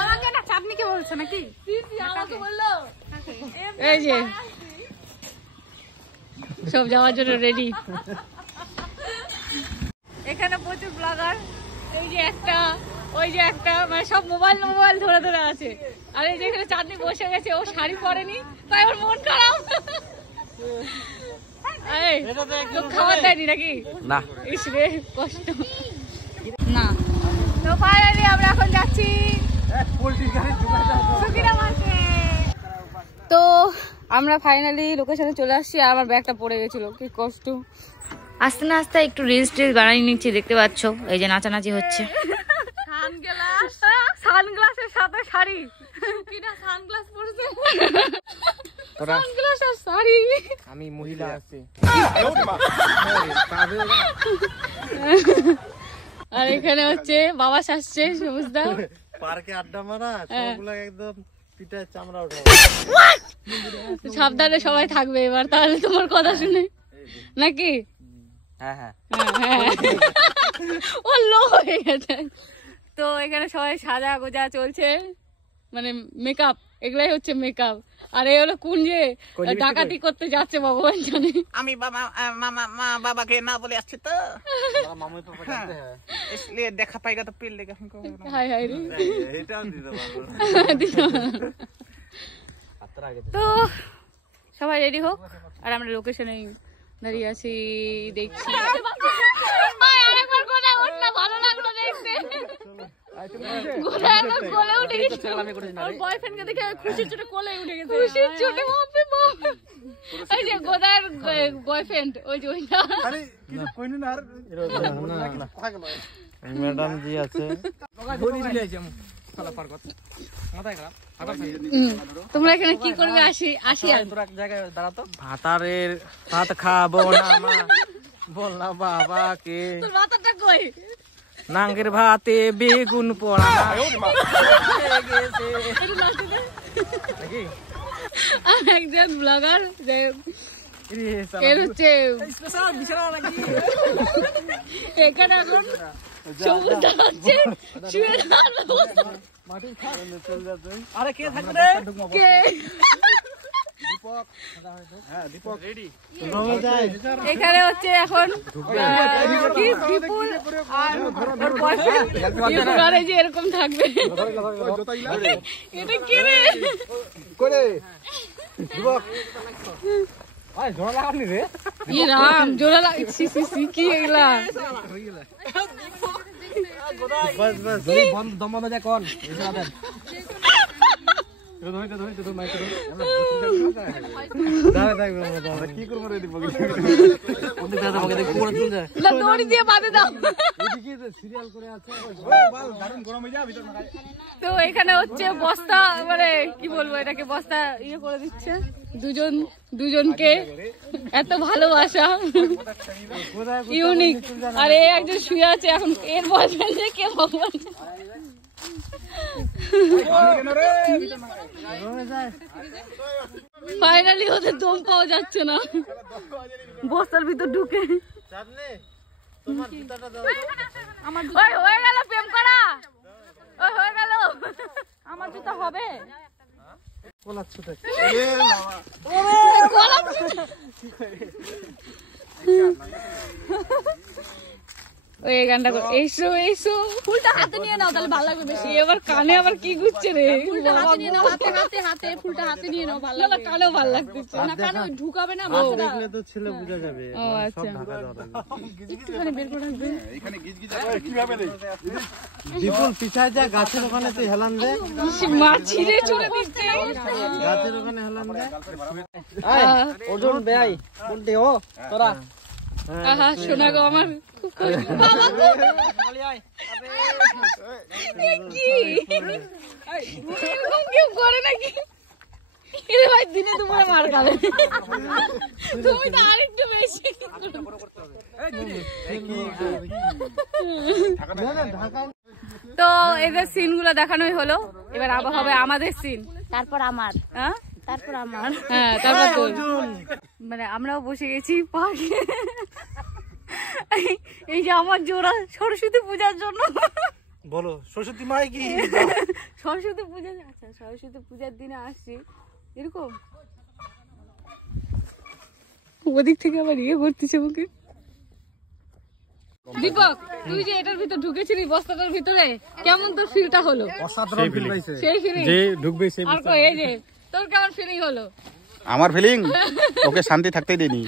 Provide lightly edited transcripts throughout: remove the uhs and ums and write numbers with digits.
আমাকে না চাঁদনিকে বলছো নাকি? আমাকে বললো। এই যে সব যাওয়ার জন্য রেডি। এখানে প্রচুর ব্লগার, এই যে একটা ওই যে একটা, মানে সব মোবাইল ধরে ধরে আছে। আর এই যে এখানে চাঁদনি বসে গেছে, ও শাড়ি পরেনি তাই ওর মন খারাপ। খাবার দেয়নি নাকি? না, ইস রে কষ্ট না। তো ফাইনালি আমরা এখন যাচ্ছি সুকিনা মার্কেট। তো আমরা ফাইনালি লোকেশনে চলে আসছি। আর আমার ব্যাগটা পড়ে গেছিল, কি কষ্ট। আস্তে না আস্তে একটু রিলস বানিয়ে নিচ্ছি, দেখতে পাচ্ছ এই যে নাচানাচি হচ্ছে। সানগ্লাসের সাথে শাড়ি, সুকিনা সানগ্লাস পরেছে, সানগ্লাস আর শাড়ি। আমি মহিলা আছি। আর এখানে হচ্ছে বাবা আসছে সমুজদা। পার্কে আড্ডা মারা সবগুলো একদম পিঠে চামড়া ওঠা। সাবধানে সবাই থাকবে এবার তাহলে তোমার কথা শুনে নাকি? হ্যাঁ হ্যাঁ ও লো হয়ে গেছে। তো এখানে সবাই সাজা গোজা চলছে, মানে মেকআপ, এগুলাই হচ্ছে মেকআপ। আর এই হলো কোন যে ডাকাতি করতে যাচ্ছে ভগবান জানে। আমি বাবাকে না বলে আসছি তো মামু পাপা জানতে हैं इसलिए देखा पाएगा तो पील लेगा हमको। হাই হাই রে, এটাও দিতে পারবো। তো সবাই রেডি হোক, আর আমরা লোকেশনে দাঁড়িয়ে আছি, দেখছি। ভালো লাগলো দেখতে, কোলে উঠে গেছে। বয়ফ্রেন্ডকে দেখে খুশির চোটে কোলে উঠে গেছে, খুশির চোটে। বাপরে বাপ, এই যে গোদার বয়ফ্রেন্ড, ওই যে ওইটা। আরে কিছু কইনি না, আর ম্যাডাম জি আছে। তোমরা এখানে কি করবে? আসি আর তোরা এক জায়গায় দাঁড়াতো। ভাত খাবো না মা, বল না বাবাকে। তোর মাথাটা কই? নাঙ্গের ভাতে বেগুন পোড়া। একজন ব্লগার এর হচ্ছে এখানে এখন সবুজ হচ্ছে শুয়ে আরে কে থাকবে রে? কে এখানে হচ্ছে এখন কি বিপুল আর ওর বয়ফ্রেন্ড বিপুল আর এই যে এরকম থাকবে। এটা কি রে? করে যুবক আয় জোড়া লাগানি রে। ই রাম, জোড়া লাগছি সি কি এগুলা? বাস বাস বন্ধ দম বন্ধ যা কোন এসা দেন। কি করবো রে দীপক? দড়ি দিয়ে বাঁধে দাও। তো এখানে হচ্ছে বস্তা, মানে কি বলবো এটাকে, বস্তা ইয়ে করে দিচ্ছে দুজনকে। এত ভালোবাসা, ইউনিক। আর এই একজন শুয়ে আছে এখন, এর বয়ফ্রেন্ড কে ভগবান। ফাইনালি ওদের দম পাওয়া যাচ্ছে না বস্তার ভিতর ঢুকে। হয়ে গেল প্রেম করা, হয়ে গেল। আমার জুতা হবে ওই গানটা এসো এসো, ফুলটা হাতে নিয়ে নাও তাহলে ভালো লাগবে বেশি। এবার কানে আবার কি ঘুরছে রে? ফুলটা হাতে নিয়ে নাও, হাতে ফুলটা হাতে নিয়ে নাও, ভালো লাগবে। কানেও ভালো লাগতেছে না, কানে ঢুকাবে না, দেখলে তো ছেলে বোঝা যাবে। ও আচ্ছা, একটুখানি বের করে রাখবে। এখানে গিজগিজ করে কিভাবে রে? বিপুল পিছায় যা, গাছের ওখানে তুই হেলান দে। মা ছিঁড়ে ছুঁড়ে দিচ্ছে, গাছের ওখানে হেলান দে। ওজন বেয়াই কোনটি ও তোরা? আহা শোনা গো আমার খুব কষ্ট। বাবা গো কি এরকম কেউ করে নাকি? এরে ভাই দিনে দুপুরে মার খাবে, তুমি তো আরেকটু বেশি। তো এদের সিন গুলো দেখানোই হলো, এবার আবার হবে আমাদের সিন, তারপর আমার, হ্যাঁ তারপর আমার, হ্যাঁ তারপর তো মানে আমরাও বসে গেছি পার্কে। এই যে আমার জোড়া সরস্বতী পূজার জন্য। বলো সরস্বতী মাই কি? সরস্বতী পূজা, আচ্ছা সরস্বতী পূজার দিনে আসছি এরকম। ওদিক থেকে আবার ইয়ে করতেছে মুখে। দীপক, তুই যে এটার ভিতর ঢুকেছিলি বস্তাটার ভিতরে, কেমন তোর ফিলটা হলো? অসাধারণ ফিল পাইছে। সেই ফিলিং যে ঢুকবে সেই আর কই, এই যে তোর কেমন ফিলিং হলো? আমার ফিলিং ওকে শান্তি থাকতে দিনি।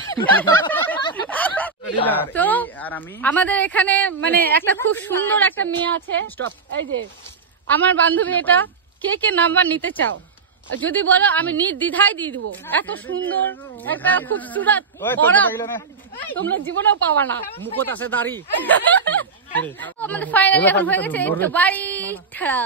তো আর আমি আমাদের এখানে মানে একটা খুব সুন্দর একটা মেয়ে আছে, এই যে আমার বান্ধবী। এটা কে কে নাম্বার নিতে চাও যদি বলো, আমি নির্দ্বিধায় দিয়ে দিবো। এত সুন্দর একটা খুবসুরত বড় তোমরা জীবনেও পাবা না। মুখত আছে দাড়ি। আমাদের ফাইনালি এখন হয়ে গেছে এই তো বাড়ি ছাড়া।